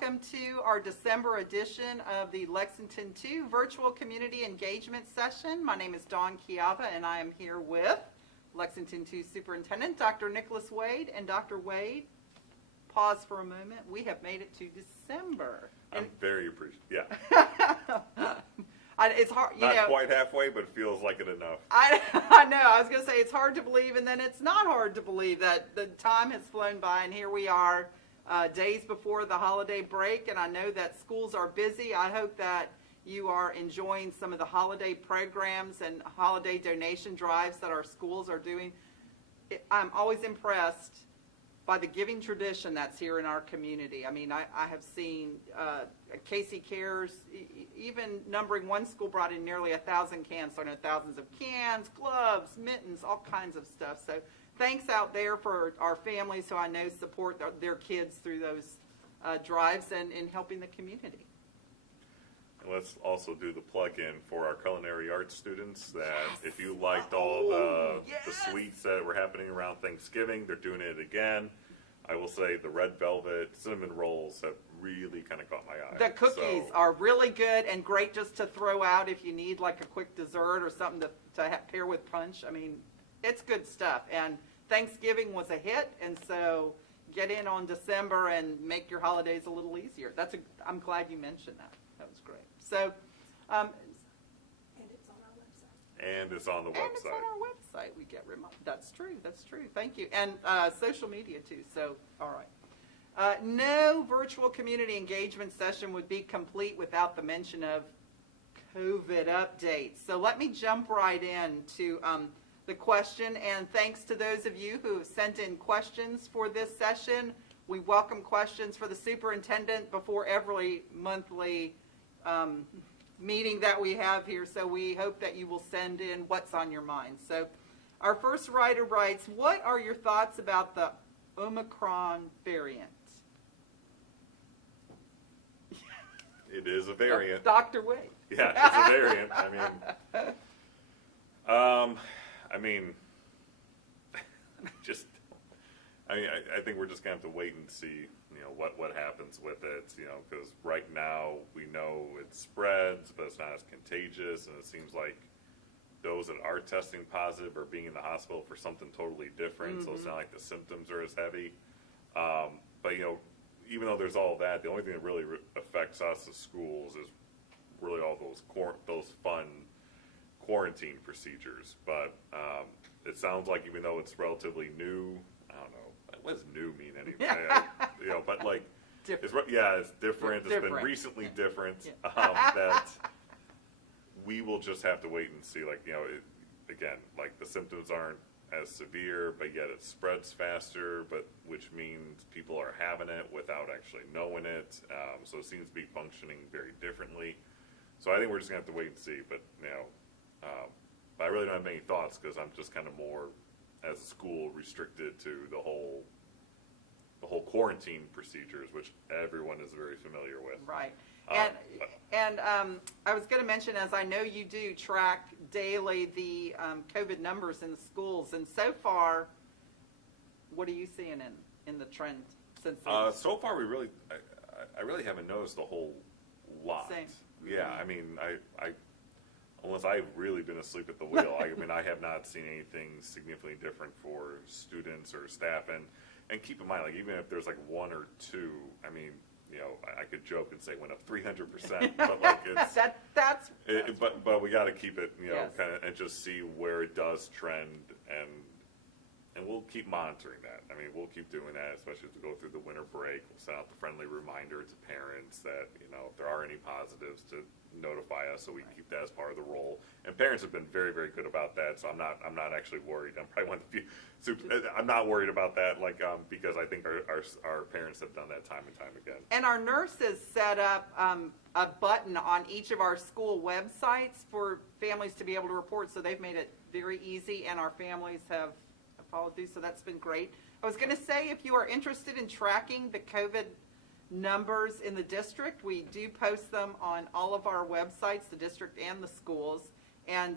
Welcome to our December edition of the LexingtonTwo Virtual Community Engagement Session. My name is Dawn Chiava, and I am here with LexingtonTwo Superintendent Dr. Nicholas Wade. And Dr. Wade, pause for a moment. We have made it to December. I'm very appreciative. Yeah. It's hard, Not quite halfway, but it feels like it enough. I know. I was going to say it's hard to believe, and then it's not hard to believe that the time has flown by, and here we are, days before the holiday break, and I know that schools are busy. I hope that you are enjoying some of the holiday programs and holiday donation drives that our schools are doing. I'm always impressed by the giving tradition that's here in our community. I mean, I have seen Casey Cares, even numbering one school, brought in nearly 1,000 cans, so I know thousands of cans, gloves, mittens, all kinds of stuff. So thanks out there for our families who I know support their kids through those drives and in helping the community. And let's also do the plug-in for our culinary arts students that if you liked all the sweets that were happening around Thanksgiving, they're doing it again. I will say the red velvet cinnamon rolls have really kind of caught my eye. The cookies are really good and great just to throw out if you need like a quick dessert or something to pair with punch. I mean, it's good stuff. And Thanksgiving was a hit, and so get in on December and make your holidays a little easier. I'm glad you mentioned that. That was great. So, and it's on our website. And it's on the website. And it's on our website. We get That's true. That's true. Thank you. And social media too. So, all right. No virtual community engagement session would be complete without the mention of COVID updates. So let me jump right in to the question. And thanks to those of you who have sent in questions for this session. We welcome questions for the superintendent before every monthly meeting that we have here, so we hope that you will send in what's on your mind. So our first writer writes, what are your thoughts about the Omicron variant? It is a variant. Dr. Wade. Yeah, it's a variant. I think we're just gonna have to wait and see, what happens with it, because right now we know it spreads, but it's not as contagious, and it seems like those that are testing positive are being in the hospital for something totally different, so it's not like the symptoms are as heavy. But even though there's all that, the only thing that really affects us as schools is really all those fun quarantine procedures. But it sounds like even though it's relatively new, I don't know, what does new mean anyway? But like, different. it's different. It's been recently different. That we will just have to wait and see. Like, again, like the symptoms aren't as severe, but yet it spreads faster, which means people are having it without actually knowing it. So it seems to be functioning very differently. So I think we're just gonna have to wait and see. But but I really don't have many thoughts because I'm just kind of more, as a school, restricted to the whole quarantine procedures, which everyone is very familiar with. Right. And I was going to mention, as I know you do track daily the COVID numbers in the schools, and so far, what are you seeing in the trend since then? So far, I really haven't noticed a whole lot. Same. Yeah, I mean, I unless I've really been asleep at the wheel, I have not seen anything significantly different for students or staff. And keep in mind, like, even if there's like one or two, I could joke and say went up 300%, but like it's but we got to keep it, Yes. kind of, and just see where it does trend, and we'll keep monitoring that. We'll keep doing that, especially as we go through the winter break. We'll send out the friendly reminder to parents that if there are any positives to notify us, so we can keep that as part of the role. And parents have been very, very good about that, so I'm not actually worried. I'm probably one of the few. I'm not worried about that, because I think our parents have done that time and time again. And our nurses set up a button on each of our school websites for families to be able to report, so they've made it very easy, and our families have followed through, so that's been great. I was going to say, if you are interested in tracking the COVID numbers in the district, we do post them on all of our websites, the district and the schools. And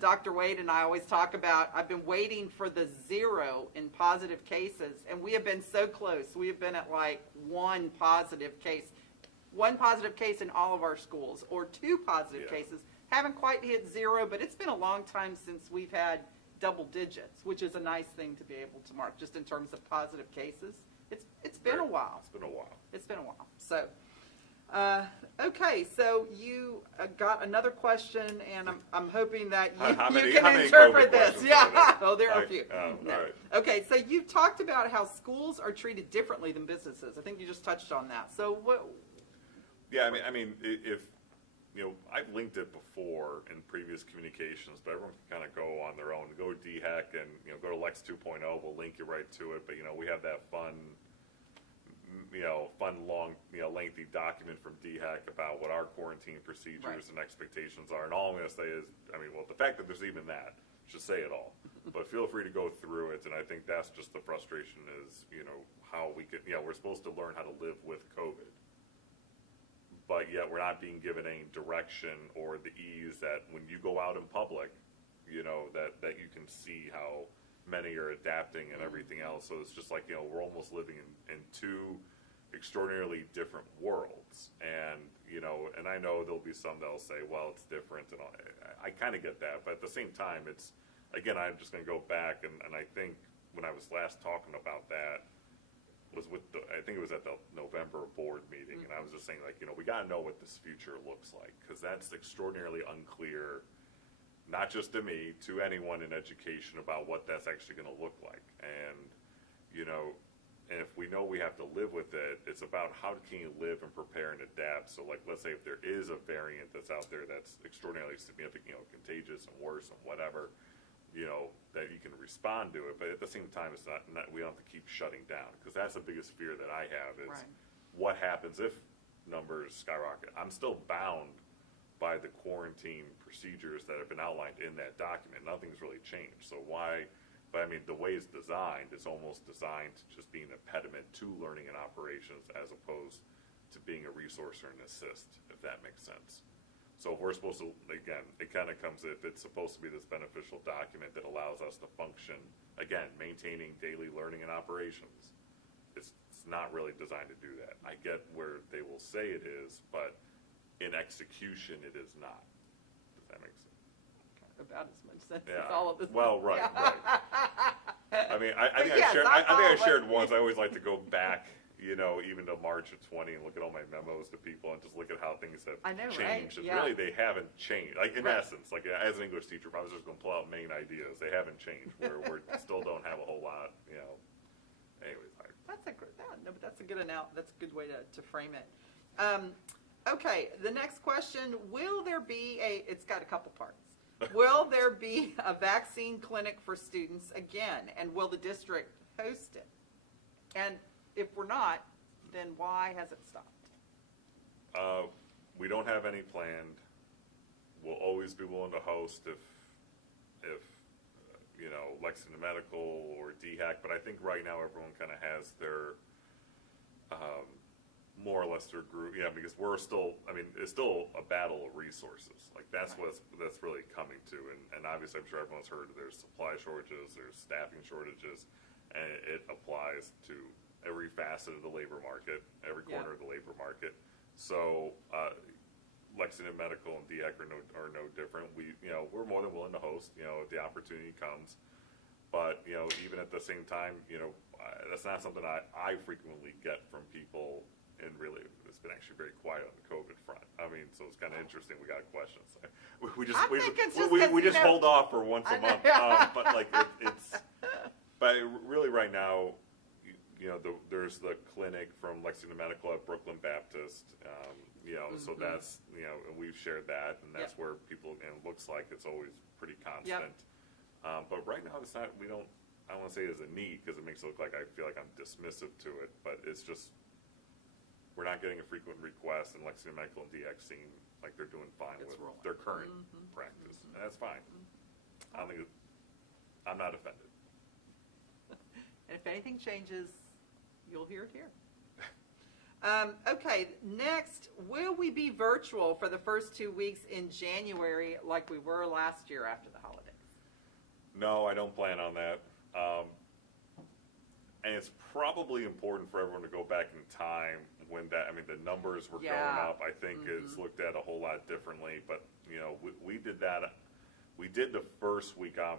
Dr. Wade and I always talk about, I've been waiting for the 0 in positive cases, and we have been so close. We have been at like one positive case in all of our schools, or 2 positive cases. Haven't quite hit 0, but it's been a long time since we've had double digits, which is a nice thing to be able to mark, just in terms of positive cases. It's been a while. It's been a while. It's been a while. So, okay, so you got another question, and I'm hoping that you How many can interpret COVID this. questions Yeah. are there? Oh, there are a few. All right. Okay, so you talked about how schools are treated differently than businesses. I think you just touched on that. So what? Yeah, I mean, if I've linked it before in previous communications, but everyone can kind of go on their own. Go to DHEC and go to Lex 2.0. We'll link you right to it. But we have that fun, long, lengthy document from DHEC about what our quarantine procedures and expectations are. And all I'm going to say is, the fact that there's even that should say it all. But feel free to go through it. And I think that's just the frustration is, how we could, we're supposed to learn how to live with COVID. But yet we're not being given any direction or the ease that when you go out in public, that you can see how many are adapting and everything else. So it's just like, we're almost living in 2 extraordinarily different worlds. And, and I know there'll be some that'll say, well, it's different. And I kind of get that. But at the same time, it's, again, I'm just going to go back. And I think when I was last talking about that, was I think it was at the November board meeting, and I was just saying, like, we got to know what this future looks like, because that's extraordinarily unclear, not just to me, to anyone in education about what that's actually going to look like. And, and if we know we have to live with it, it's about how can you live and prepare and adapt. So, like, let's say if there is a variant that's out there that's extraordinarily significant, contagious and worse and whatever, that you can respond to it, but at the same time, it's not we don't have to keep shutting down, because that's the biggest fear that I have is what happens if numbers skyrocket. I'm still bound by the quarantine procedures that have been outlined in that document. Nothing's really changed. So why? But the way it's designed, it's almost designed to just be an impediment to learning and operations as opposed to being a resource or an assist, if that makes sense. So if we're supposed to, again, it kind of comes, if it's supposed to be this beneficial document that allows us to function, again, maintaining daily learning and operations, it's not really designed to do that. I get where they will say it is, but in execution, it is not. Does that make sense? About as much sense as all of this. Well, right. I think yes, I shared once. I always like to go back, even to March of 20 and look at all my memos to people and just look at how things have changed. Right? And really, they haven't changed. Like, in essence, like, as an English teacher, if I was just going to pull out main ideas, they haven't changed. We still don't have a whole lot, Anyways. That's a good, but that's a good that's a good way to frame it. Okay, the next question, will there be it's got a couple parts. Will there be a vaccine clinic for students again, and will the district host it? And if we're not, then why has it stopped? We don't have any planned. We'll always be willing to host if Lexington Medical or DHEC, but I think right now everyone kind of has their more or less their group, because we're still, it's still a battle of resources. Like, that's that's really coming to, and obviously I'm sure everyone's heard there's supply shortages, there's staffing shortages, and it applies to every facet of the labor market, every corner of the labor market. So Lexington Medical and DHEC are no different. We're more than willing to host, if the opportunity comes. But, even at the same time, that's not something I frequently get from people. And really, it's been actually very quiet on the COVID front. So it's kind of interesting. We got questions. We just hold off for once a month. But like but really right now, there's the clinic from Lexington Medical at Brooklyn Baptist. So that's and we've shared that, and that's where people. And it looks like it's always pretty constant. But right now, it's not. I don't want to say it's a need, because it makes it look like I feel like I'm dismissive to it. But it's just. We're not getting a frequent request, and Lexington Medical and DX seem like they're doing fine with their current practice, and that's fine. I'm not offended. And if anything changes, you'll hear it here. Okay, next, will we we be virtual for the first 2 weeks in January like we were last year after the holidays? No, I don't plan on that. And it's probably important for everyone to go back in time when the numbers were going up. I think it's looked at a whole lot differently. But, we did that. We did the first week on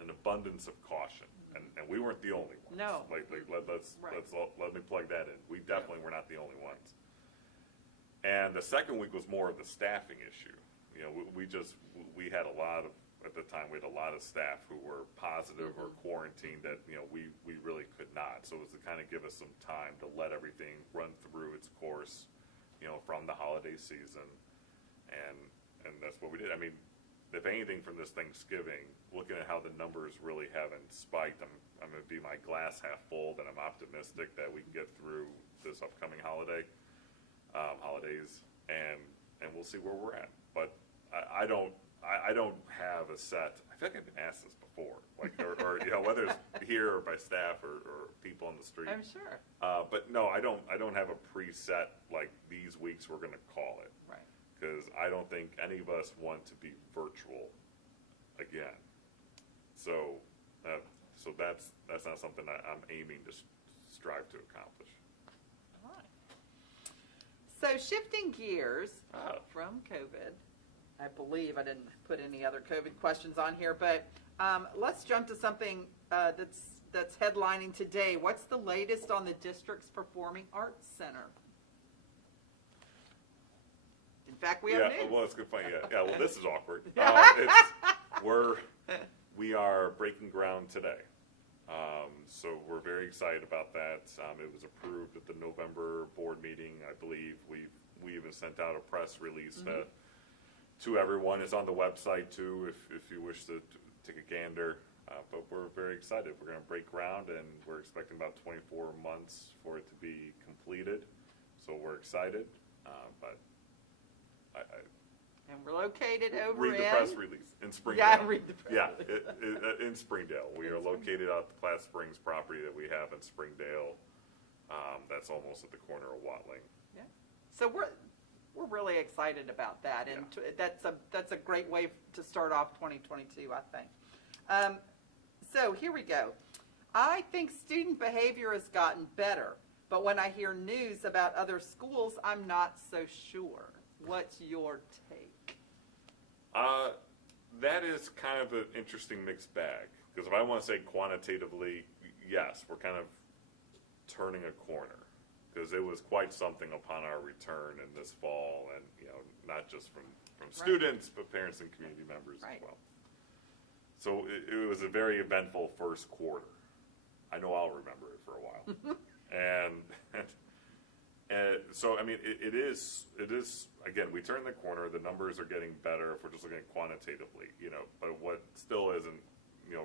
an abundance of caution. And we weren't the only ones. No. Let me plug that in. We definitely were not the only ones. And the second week was more of the staffing issue. We had a lot of, at the time, we had a lot of staff who were positive or quarantined that, we really could not. So it was to kind of give us some time to let everything run through its course, from the holiday season. And that's what we did. I mean, if anything from this Thanksgiving, looking at how the numbers really haven't spiked, I'm going to be my glass half full that I'm optimistic that we can get through this upcoming holidays, and we'll see where we're at. But I don't have a set. I feel like I've been asked this before, or whether it's here or by staff or people on the street. I'm sure. But no, I don't have a preset like these weeks we're going to call it. Right. Because I don't think any of us want to be virtual again. So that's not something I'm aiming to strive to accomplish. All right. So shifting gears from COVID, I believe I didn't put any other COVID questions on here, but let's jump to something that's headlining today. What's the latest on the district's Performing Arts Center? In fact, we have news. Well, it's good fun. Yeah. Well, this is awkward. We are breaking ground today, so we're very excited about that. It was approved at the November board meeting, I believe. We even sent out a press release to everyone. It's on the website too, if you wish to take a gander. But we're very excited. We're going to break ground, and we're expecting about 24 months for it to be completed. So we're excited, but. And we're located over read the press release in Springdale. Yeah, read the press release. In Springdale. We are located at the Platte Springs property that we have in Springdale. That's almost at the corner of Watling. Yeah. So we're really excited about that, and that's a great way to start off 2022, I think. So here we go. I think student behavior has gotten better, but when I hear news about other schools, I'm not so sure. What's your take? That is kind of an interesting mixed bag. Because if I want to say quantitatively, yes, we're kind of turning a corner. Because it was quite something upon our return in this fall, and not just from students, but parents and community members as well. So it was a very eventful first quarter. I know I'll remember it for a while. And so, I mean, it is, again, we turned the corner. The numbers are getting better if we're just looking at quantitatively, but what still isn't,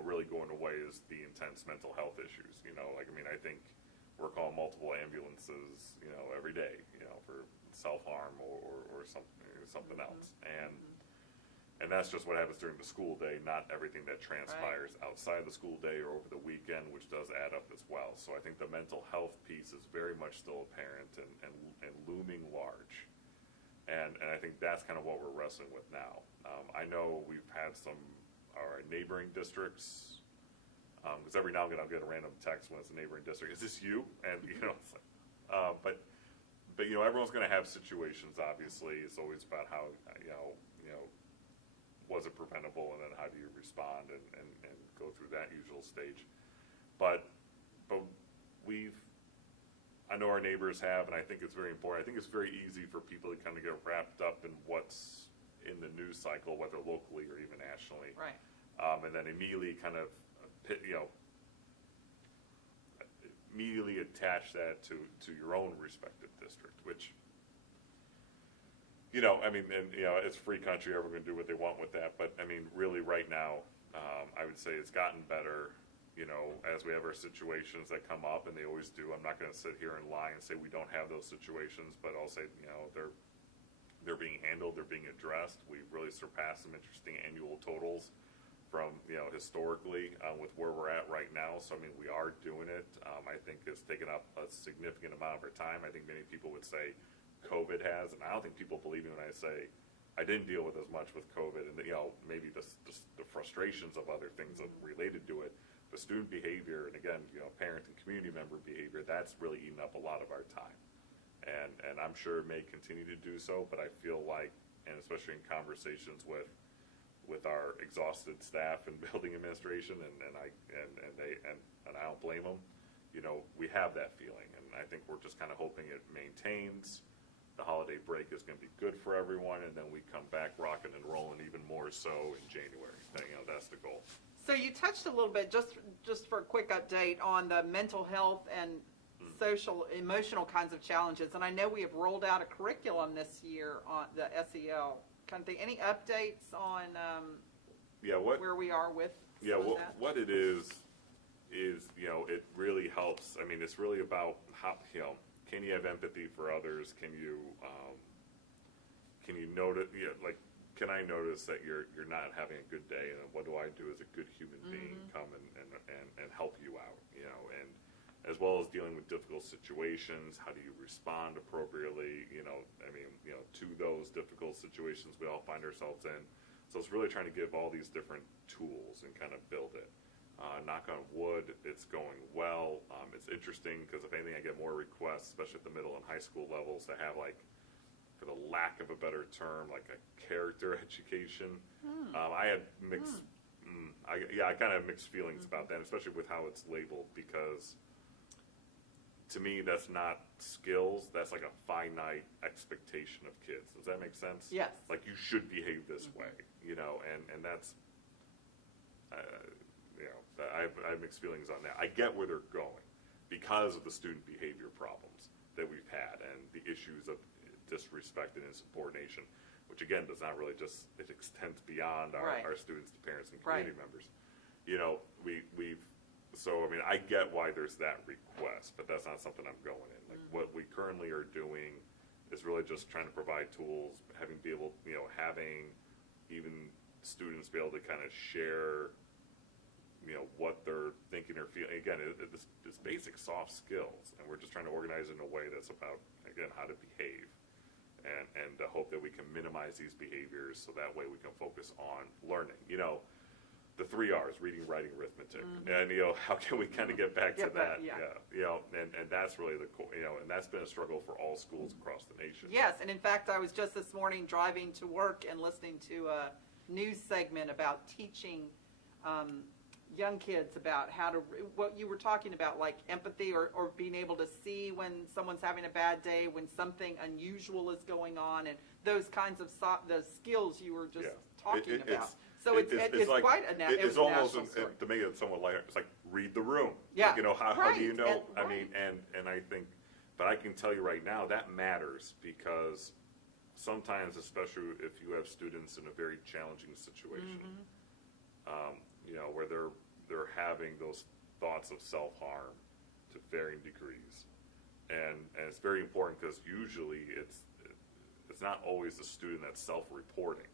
really going away is the intense mental health issues. I think we're calling multiple ambulances, every day, for self-harm or something else. And that's just what happens during the school day, not everything that transpires outside the school day or over the weekend, which does add up as well. So I think the mental health piece is very much still apparent and looming large. And I think that's kind of what we're wrestling with now. I know we've had our neighboring districts, because every now and then I'll get a random text when it's a neighboring district. Is this you? And, it's like, but everyone's going to have situations, obviously. It's always about how, was it preventable, and then how do you respond and go through that usual stage. But I know our neighbors have, and I think it's very important. I think it's very easy for people to kind of get wrapped up in what's in the news cycle, whether locally or even nationally. Right. And then immediately kind of, immediately attach that to your own respective district, which, it's a free country. Everyone's going to do what they want with that. But, really right now, I would say it's gotten better, as we have our situations that come up, and they always do. I'm not going to sit here and lie and say we don't have those situations, but I'll say, they're being handled, they're being addressed. We've really surpassed some interesting annual totals from, historically with where we're at right now. So, we are doing it. I think it's taken up a significant amount of our time. I think many people would say COVID has, and I don't think people believe me when I say I didn't deal with as much with COVID, and maybe the frustrations of other things that related to it, but student behavior, and again, parent and community member behavior, that's really eaten up a lot of our time, and I'm sure it may continue to do so, but I feel like, and especially in conversations with our exhausted staff and building administration, and I don't blame them. We have that feeling, and I think we're just kind of hoping it maintains. The holiday break is going to be good for everyone, and then we come back rocking and rolling even more so in January. That's the goal. So you touched a little bit, just for a quick update, on the mental health and social, emotional kinds of challenges. And I know we have rolled out a curriculum this year on the SEL kind of thing. Any updates on where we are with some of that? What it is it really helps. I mean, it's really about how, can you have empathy for others? Can you notice, can I notice that you're not having a good day, and what do I do as a good human being come and help you out, and as well as dealing with difficult situations, how do you respond appropriately, to those difficult situations we all find ourselves in. So it's really trying to give all these different tools and kind of build it. Knock on wood, it's going well. It's interesting because if anything, I get more requests, especially at the middle and high school levels, to have, like, for the lack of a better term, like a character education. I had mixed, I kind of have mixed feelings about that, especially with how it's labeled, because to me, that's not skills. That's like a finite expectation of kids. Does that make sense? Yes. Like, you should behave this way, and that's, I have mixed feelings on that. I get where they're going because of the student behavior problems that we've had and the issues of disrespect and insubordination, which again does not really just, it extends beyond our students to parents and community members. So I mean, I get why there's that request, but that's not something I'm going in. Like, what we currently are doing is really just trying to provide tools, having even students be able to kind of share what they're thinking or feeling. Again, it's basic soft skills, and we're just trying to organize it in a way that's about, again, how to behave, and to hope that we can minimize these behaviors so that way we can focus on learning. The 3 R's: reading, writing, arithmetic, and how can we kind of get back to that? And that's really the and that's been a struggle for all schools across the nation. Yes, and in fact, I was just this morning driving to work and listening to a news segment about teaching young kids about how to, what you were talking about, like empathy or being able to see when someone's having a bad day, when something unusual is going on, and those kinds of the skills you were just talking about. So it's like, quite a it's almost, to me, it's somewhat like, it's like, read the room. Yeah. How do you know? And, I mean, and I think, but I can tell you right now that matters, because sometimes, especially if you have students in a very challenging situation, where they're having those thoughts of self-harm to varying degrees, and it's very important, because usually it's not always the student that's self-reporting.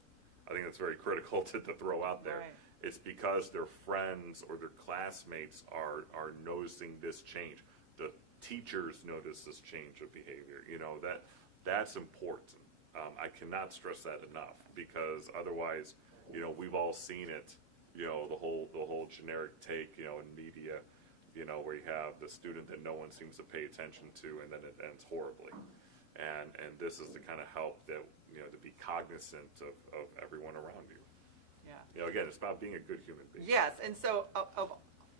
I think that's very critical to throw out there. Right. It's because their friends or their classmates are noticing this change. The teachers notice this change of behavior. That's important. I cannot stress that enough, because otherwise, we've all seen it. The whole generic take, in media, where you have the student that no one seems to pay attention to, and then it ends horribly. And this is the kind of help that, to be cognizant of everyone around you. Yeah. Again, it's about being a good human being. Yes, and so of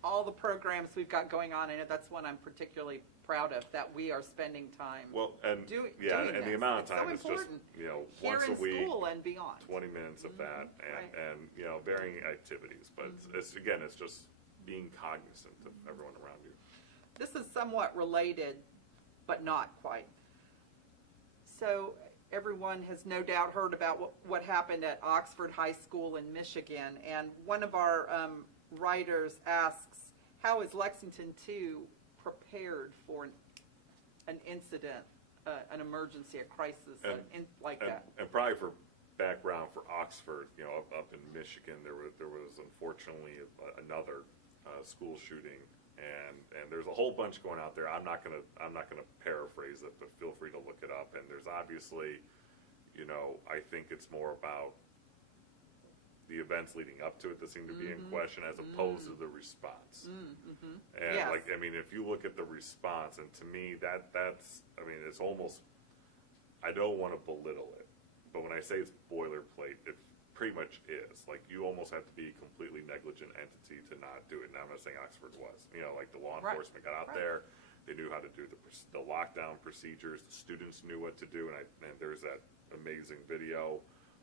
all the programs we've got going on, and that's one I'm particularly proud of, that we are spending time doing and the amount of time so is just, here once in a week, school and beyond. 20 minutes of that, and varying activities. But it's just being cognizant of everyone around you. This is somewhat related, but not quite. So everyone has no doubt heard about what happened at Oxford High School in Michigan, and one of our writers asks, how is LexingtonTwo prepared for an incident, an emergency, a crisis, that? And probably for background for Oxford, up in Michigan, there was unfortunately another school shooting, and there's a whole bunch going out there. I'm not gonna paraphrase it, but feel free to look it up. And And there's obviously, I think it's more about the events leading up to it that seem to be in question as opposed to the response. And Yes. if you look at the response, and to me that's, it's almost, I don't want to belittle it, but when I say it's boilerplate, it pretty much is. Like, you almost have to be a completely negligent entity to not do it. Now, I'm not saying Oxford was. Like, the law Right. enforcement got out Right. there. They knew how to do the lockdown procedures. The students knew what to do. And there's that amazing video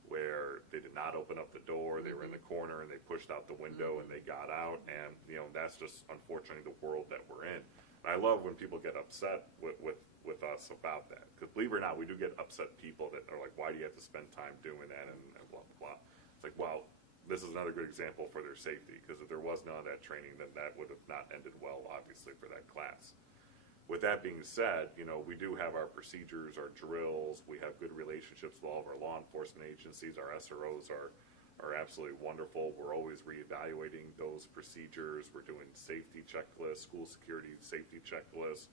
where they did not open up the door. They were in the corner, and they pushed out the window, and they got out. And, that's just, unfortunately, the world that we're in. And I love when people get upset with us about that. Because believe it or not, we do get upset people that are like, why do you have to spend time doing that, and blah, blah, blah. It's like, well, this is another good example for their safety, because if there was none of that training, then that would have not ended well, obviously, for that class. With that being said, we do have our procedures, our drills. We have good relationships with all of our law enforcement agencies. Our SROs are absolutely wonderful. We're always reevaluating those procedures. We're doing safety checklists, school security safety checklists.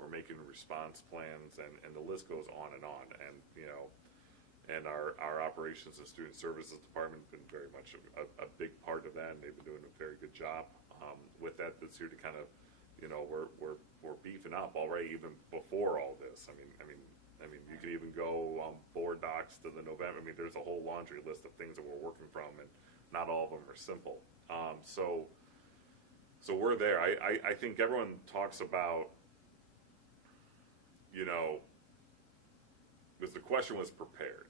We're making response plans, and the list goes on. And and our operations and student services department has been very much a big part of that, and they've been doing a very good job with that this year to kind of, we're beefing up already even before all this. I mean, you could even go on board docs to the November. There's a whole laundry list of things that we're working from, and not all of them are simple. So we're there. I think everyone talks about, because the question was prepared.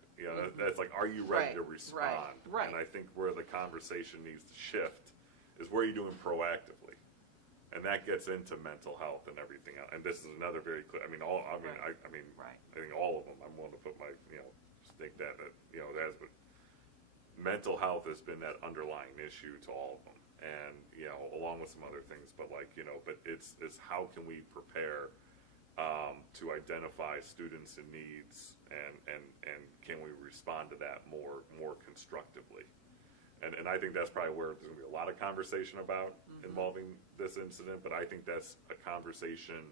That's like, are you ready Right, to respond? right. And I think where the conversation needs to shift is, where are you doing proactively? And that gets into mental health and everything else. And this is another very clear. Right. I think all of them. I'm willing to put my, think that it has. But mental health has been that underlying issue to all of them, and along with some other things. But but it's how can we prepare to identify students and needs, and can we respond to that more constructively? And I think that's probably where there's going to be a lot of conversation about involving this incident, but I think that's a conversation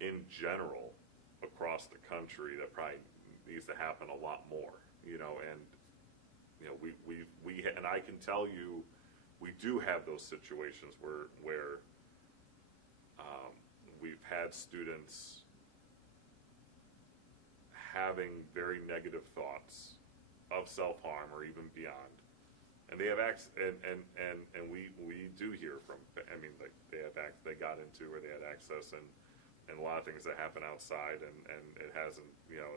in general across the country that probably needs to happen a lot more, and and I can tell you, we do have those situations where we've had students having very negative thoughts of self-harm or even beyond. And they have and we do hear from, they got into, or they had access, and a lot of things that happen outside, and it hasn't,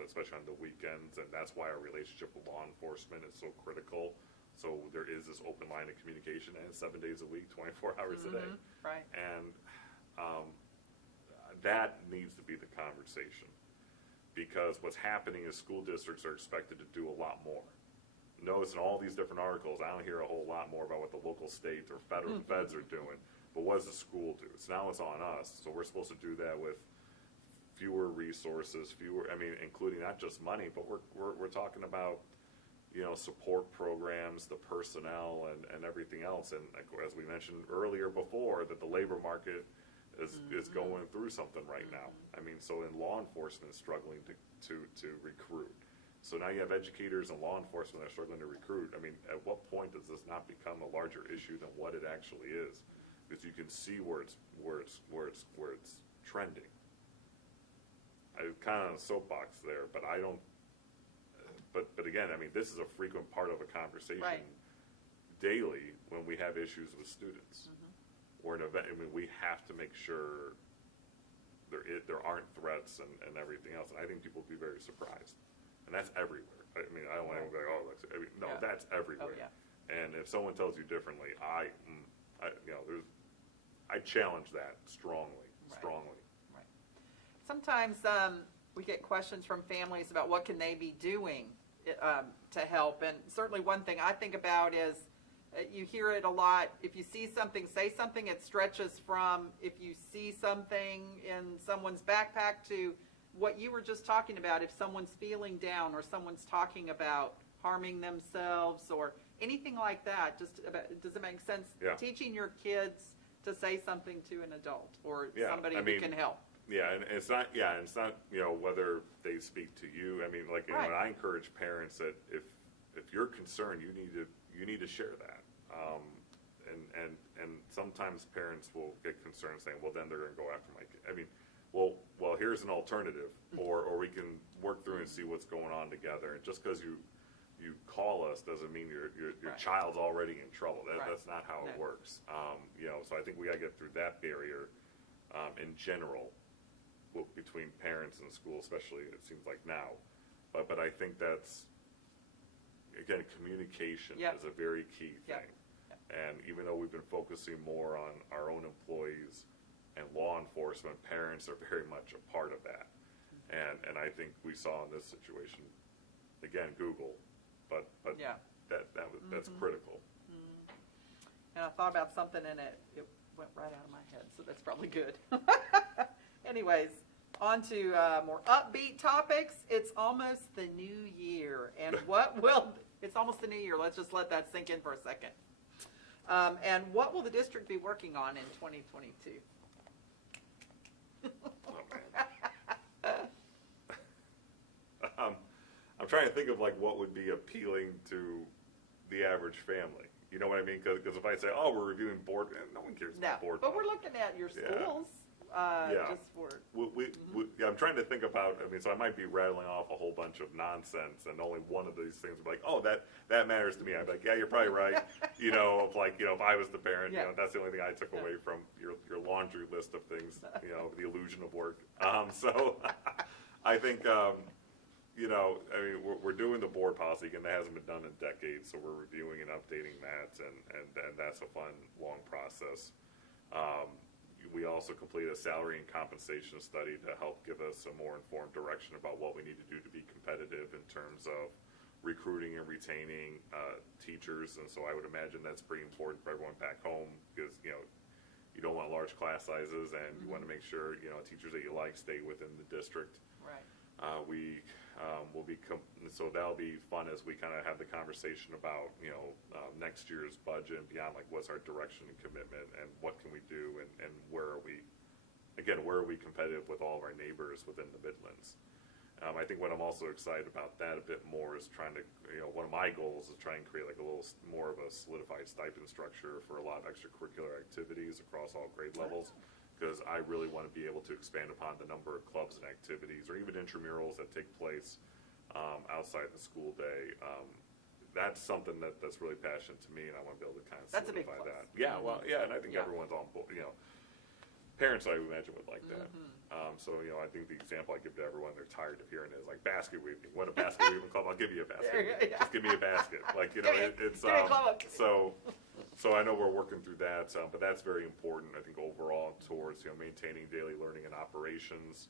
especially on the weekends, and that's why our relationship with law enforcement is so critical. So there is this open line of communication, and 7 days a week, 24 hours a day. Right. And that needs to be the conversation, because what's happening is school districts are expected to do a lot more. Notice in all these different articles, I don't hear a whole lot more about what the local, state, or federal feds are doing. But what does the school do? Now it's on us. So we're supposed to do that with fewer resources, including not just money, but we're talking about, support programs, the personnel, and everything else. And as we mentioned earlier before, that the labor market is going through something right now. So in law enforcement is struggling to recruit. So now you have educators and law enforcement that are struggling to recruit. At what point does this not become a larger issue than what it actually is? Because you can see where it's trending. I'm kind of on a soapbox there, but I don't. But again, this is a frequent part of a conversation daily when we have issues with students or an event. We have to make sure there aren't threats and everything else. And I think people will be very surprised. And that's everywhere. I don't want to be like, no, that's everywhere. Oh, yeah. And if someone tells you differently, I challenge that strongly. Right. Sometimes we get questions from families about what can they be doing to help. And certainly one thing I think about is, you hear it a lot, if you see something, say something. It stretches from, if you see something in someone's backpack, to what you were just talking about, if someone's feeling down, or someone's talking about harming themselves, or anything like that. Does it make sense? Yeah. Teaching your kids to say something to an adult, or Yeah, somebody who can help. Yeah, and it's not, whether they speak to you. I mean, like, Right. and I encourage parents that if you're concerned, you need to share that. And sometimes parents will get concerned saying, well, then they're going to go after my kid. I mean, well, here's an alternative, or we can work through and see what's going on together. And just because you call us doesn't mean your Right. child's already in trouble. Right. That's not how it No. works. So I think we got to get through that barrier in general between parents and school, especially it seems like now. But I think that's, again, communication Yep. is a very key Yep. thing. And even though we've been focusing more on our own employees and law enforcement, parents are very much a part of that. And I think we saw in this situation, again, Google, but Yeah. that's critical. And I thought about something and it went right out of my head, so that's probably good. Anyways, on to more upbeat topics. It's almost the new year, and it's almost the new year. Let's just let that sink in for a second. And what will the district be working on in 2022? Oh, man. I'm trying to think of like what would be appealing to the average family. You know what I mean? Because if I say, "Oh, we're reviewing board," no one cares No, about board. but we're looking at your Yeah. schools Yeah. just for. I'm trying to think about. I mean, so I might be rattling off a whole bunch of nonsense, and only one of these things would be like, "Oh, that matters to me." I'd be like, "Yeah, you're probably right." If I was the parent, Yeah. that's the only thing I took away from your laundry list of things. The illusion of work. So I think. We're doing the board policy again. That hasn't been done in decades, so we're reviewing and updating that, and that's a fun, long process. We also completed a salary and compensation study to help give us a more informed direction about what we need to do to be competitive in terms of recruiting and retaining teachers. And so I would imagine that's pretty important for everyone back home because, you don't want large class sizes and you want to make sure, teachers that you like stay within the district. Right. We will be, so that'll be fun as we kind of have the conversation about, next year's budget and beyond, like what's our direction and commitment and what can we do and where are we competitive with all of our neighbors within the Midlands. I think what I'm also excited about that a bit more is trying to, one of my goals is try and create like a little more of a solidified stipend structure for a lot of extracurricular activities across all grade levels. Because I really want to be able to expand upon the number of clubs and activities, or even intramurals that take place outside the school day. That's something that's really passionate to me, and I want to be able to kind of That's a big solidify plus. that. Yeah, well, yeah, and I think Yeah. everyone's on board. Parents, I imagine, would like that. So, I think the example I give to everyone they're tired of hearing is like basket weaving. What a basket weaving club? I'll give you a basket. There you go, yeah. Just give me a basket. Like, Give me a club. So I know we're working through that, but that's very important, I think, overall towards, maintaining daily learning and operations.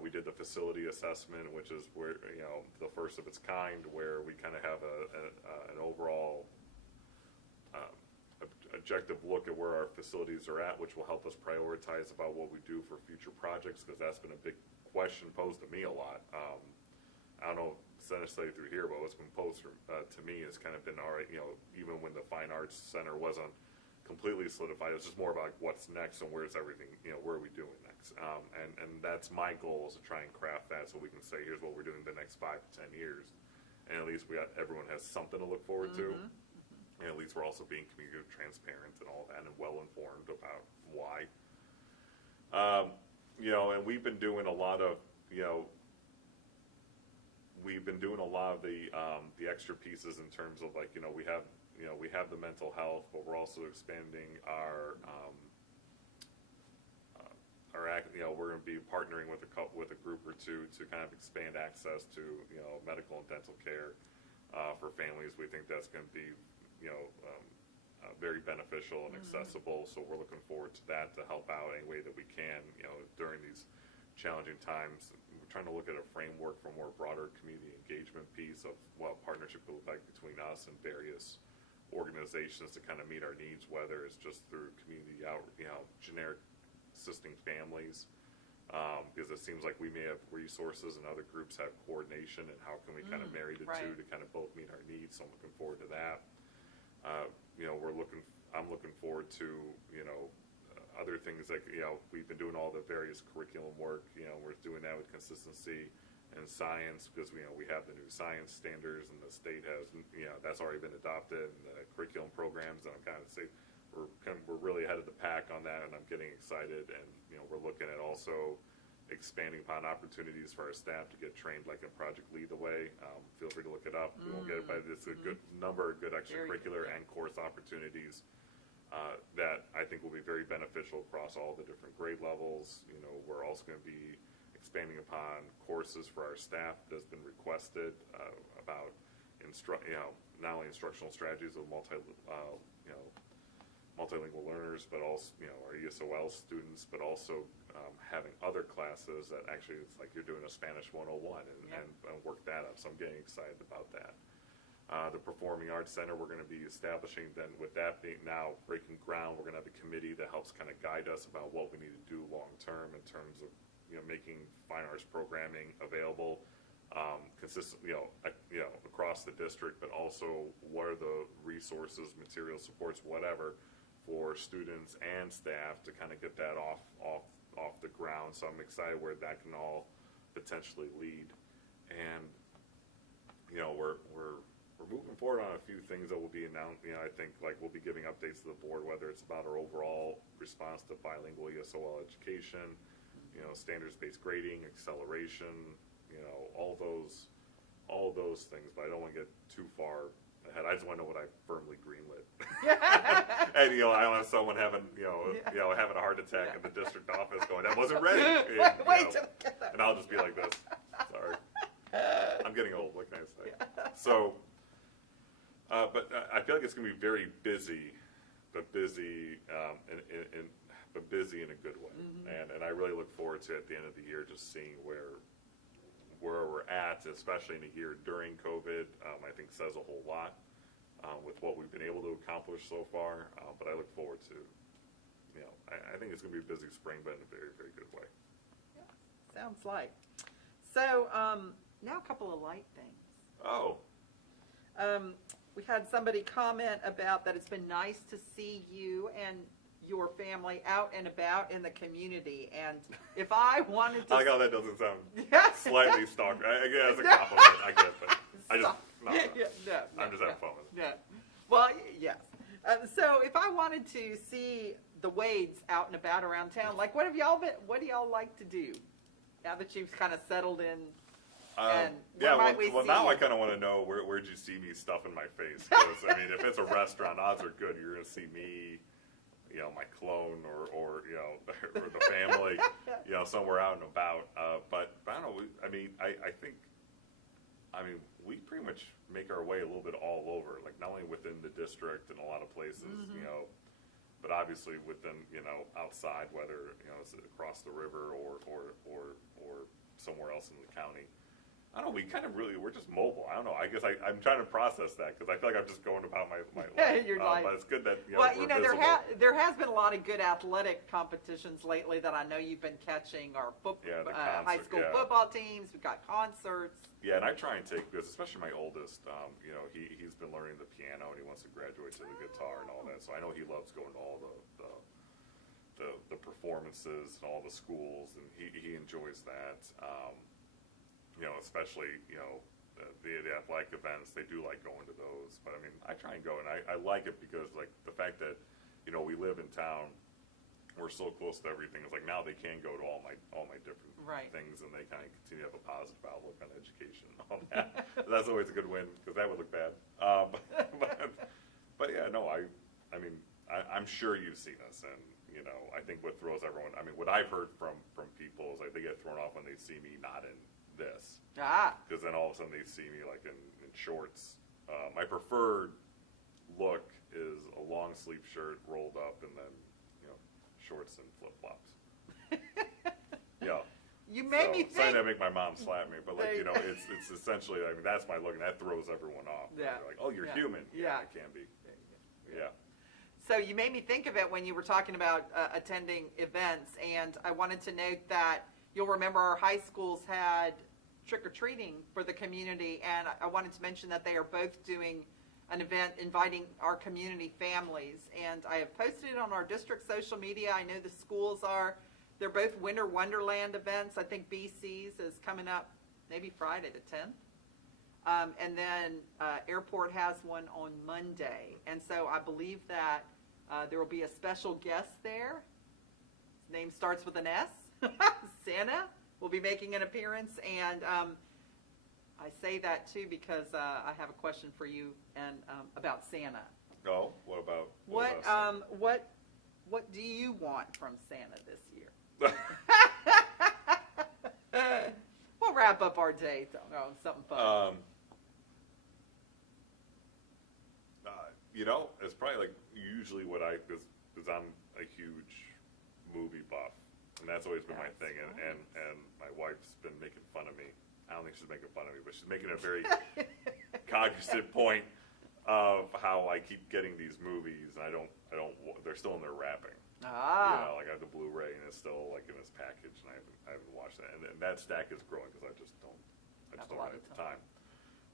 We did the facility assessment, which is where, the first of its kind, where we kind of have an overall objective look at where our facilities are at, which will help us prioritize about what we do for future projects, because that's been a big question posed to me a lot. I don't know necessarily through here, but what's been posed to me has kind of been, all right, even when the Fine Arts Center wasn't completely solidified, it's just more about like, what's next and where's everything, where are we doing next? And that's my goal, is to try and craft that so we can say, here's what we're doing the next 5 to 10 years. And at least everyone has something to look forward to. And at least we're also being communicative, transparent, and all that, and well-informed about why. And we've been doing a lot of, the extra pieces in terms of like, we have the mental health, but we're also expanding our we're going to be partnering with a group or two to kind of expand access to, medical and dental care for families. We think that's going to be, very beneficial and accessible. So we're looking forward to that to help out any way that we can, during these challenging times. We're trying to look at a framework for more broader community engagement piece of what partnership will look like between us and various organizations to kind of meet our needs, whether it's just through community out, generic assisting families, because it seems like we may have resources and other groups have coordination, and how can we kind of marry the two to kind of both meet our needs. So I'm looking forward to that. I'm looking forward to, other things like, we've been doing all the various curriculum work, we're doing that with consistency and science because, we have the new science standards and the state has, that's already been adopted and the curriculum programs, and I'm kind of say we're really ahead of the pack on that, and I'm getting excited, and, we're looking at also expanding upon opportunities for our staff to get trained like in Project Lead the Way. Feel free to look it up. We won't get it, but it's a good number of good extracurricular and course opportunities that I think will be very beneficial across all the different grade levels. We're also going to be expanding upon courses for our staff that's been requested about not only instructional strategies of multilingual learners, but also our ESOL students, but also having other classes that actually it's like you're doing a Spanish 101 and work that up. So I'm getting excited about that. The Performing Arts Center we're going to be establishing, then with that being now breaking ground, we're going to have a committee that helps kind of guide us about what we need to do long term in terms of making fine arts programming available consistently across the district, but also what are the resources, material supports, whatever, for students and staff to kind of get that off the ground. So I'm excited where that can all potentially lead, and we're moving forward on a few things that will be announced. I think like we'll be giving updates to the board, whether it's about our overall response to bilingual ESOL education, standards-based grading, acceleration, all those things. But I don't want to get too far ahead. I just want to know what I firmly greenlit. And I don't have someone having having a heart attack in the district office going, that wasn't ready. And I'll just be like this. Sorry. I'm getting old. What can I say? So, but I feel like it's going to be very busy, but busy in a good way. And I really look forward to at the end of the year just seeing where we're at, especially in a year during COVID. I think says a whole lot with what we've been able to accomplish so far. But I look forward to, I think it's going to be a busy spring, but in a very, very good way. Yeah, sounds like. So now a couple of light things. Oh. We had somebody comment about that it's been nice to see you and your family out and about in the community, and if I wanted to... I like how that doesn't sound Yeah. slightly stalker. I guess it's a compliment. I get it, but I just... No. I'm just having fun with it. Yeah. Well, yes. So if I wanted to see the Wades out and about around town, like what do y'all like to do now that you've kind of settled in? And now I kind of want to know where'd you see me stuffing my face? Because I mean, if it's a restaurant, odds are good you're going to see me, my clone or the family, somewhere out and about. But I don't know. I think we pretty much make our way a little bit all over, like not only within the district and a lot of places, but obviously within, outside, whether it's across the river or somewhere else in the county. I don't know, we're just mobile. I don't know. I guess I'm trying to process that because I feel like I'm just going about my life. Your life. But it's good that, well, we're there has been a lot of good athletic competitions lately that I know you've been catching, our high school football teams. We've got concerts. Yeah, and I try and take this, especially my oldest. He's been learning the piano and he wants to graduate to the guitar and all that. So I know he loves going to all the performances and all the schools, and he enjoys that. Especially, the athletic events, they do like going to those. But I mean, I try and go, and I like it because like the fact that, we live in town, we're so close to everything. It's like now they can go to all my different things, and they kind of continue to have a positive outlook on education and all that. So that's always a good win because that would look bad. But yeah, no, I'm sure you've seen us, and I think what throws everyone. I mean, what I've heard from people is like they get thrown off when they see me not in this. Because then all of a sudden they see me like in shorts. My preferred look is a long sleeve shirt rolled up and then shorts and flip flops. You made me think. Sorry to make my mom slap me, but like it's essentially that's my look, and that throws everyone off. Yeah. They're like, oh, you're human. Yeah, it can be. Yeah. So you made me think of it when you were talking about attending events, and I wanted to note that you'll remember our high schools had trick-or-treating for the community, and I wanted to mention that they are both doing an event inviting our community families. And I have posted it on our district social media. I know the schools are. They're both Winter Wonderland events. I think BC's is coming up maybe Friday the 10th. And then Airport has one on Monday. And so I believe that there will be a special guest there. His name starts with an S. Santa will be making an appearance. And I say that too because I have a question for you and about Santa. Oh, what about What do you want from Santa this year? We'll wrap up our day on something fun. It's probably like usually what because I'm a huge movie buff, and that's always been my thing. And my wife's been making fun of me. I don't think she's making fun of me, but she's making a very cognizant point of how I keep getting these movies, and I don't. They're still in their wrapping. Like I have the Blu-ray and it's still like in its package, and I haven't watched that. And that stack is growing because I just don't have the time.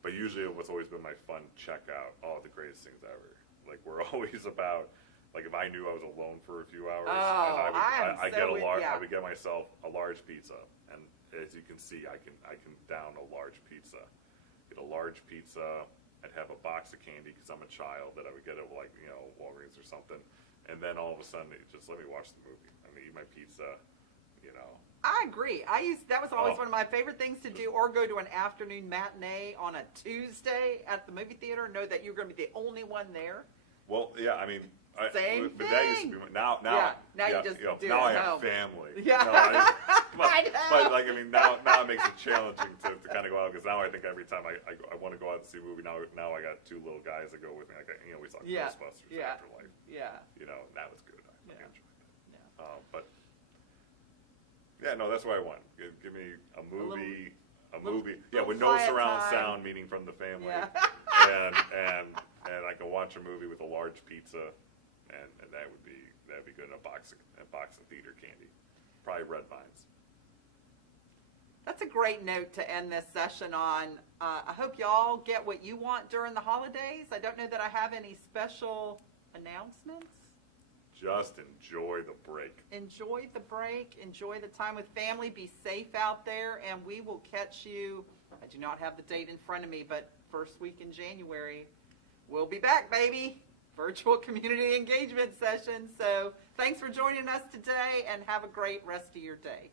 But usually, what's always been my fun checkout, the greatest things ever. Like we're always about, like if I knew I was alone for a few hours, I would get myself a large pizza, and as you can see, I can down a large pizza. Get a large pizza. I'd have a box of candy because I'm a child that I would get at Walgreens or something. And then all of a sudden, just let me watch the movie. I'm gonna eat my pizza, I agree. That was always one of my favorite things to do, or go to an afternoon matinee on a Tuesday at the movie theater. Know that you're going to be the only one there. Well, yeah, I mean, Same but thing. that used to be now you just do it now I at have home. family. Yeah. But like I mean now it makes it challenging to kind of go out because now I think every time I want to go out and see a movie now I got two little guys that go with me. Like we saw Ghostbusters Afterlife. Yeah. That was good. I enjoyed that. Yeah. But that's what I want. Give me a movie. With no quiet surround time. sound, meaning from the family, Yeah. and I can watch a movie with a large pizza, and that'd be good. And a box of theater candy, probably Red Vines. That's a great note to end this session on. I hope y'all get what you want during the holidays. I don't know that I have any special announcements. Just enjoy the break. Enjoy the break. Enjoy the time with family. Be safe out there, and we will catch you. I do not have the date in front of me, but first week in January. We'll be back, baby. Virtual community engagement session. So thanks for joining us today, and have a great rest of your day.